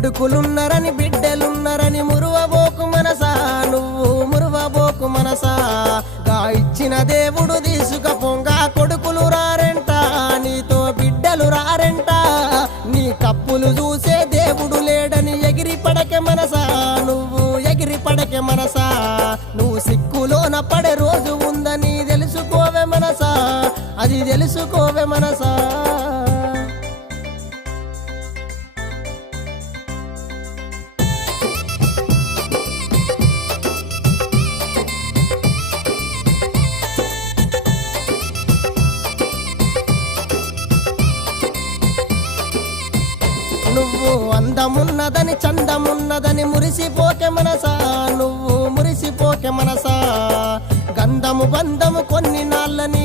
కొడుకులున్నరని బిడ్డలున్నరని మురువబోకు మనసా, నువ్వు మురువబోకు మనసా. గా ఇచ్చిన దేవుడు తీసుకపోంగా కొడుకులు రారెంట, నీతో బిడ్డలు రారెంట. నీ కప్పులు చూసే దేవుడు లేడని ఎగిరి పడకే మనసా, నువ్వు ఎగిరి పడకే మనసా. నువ్వు సిక్కులోన పడే రోజు ఉందని తెలుసుకోవే మనసా, అది తెలుసుకోవే మనసా. నువ్వు అందమున్నదని చందమున్నదని మురిసిపోకే మనసా, నువ్వు మురిసిపోకే మనసా. గంధము బంధము కొన్ని నాళ్ళని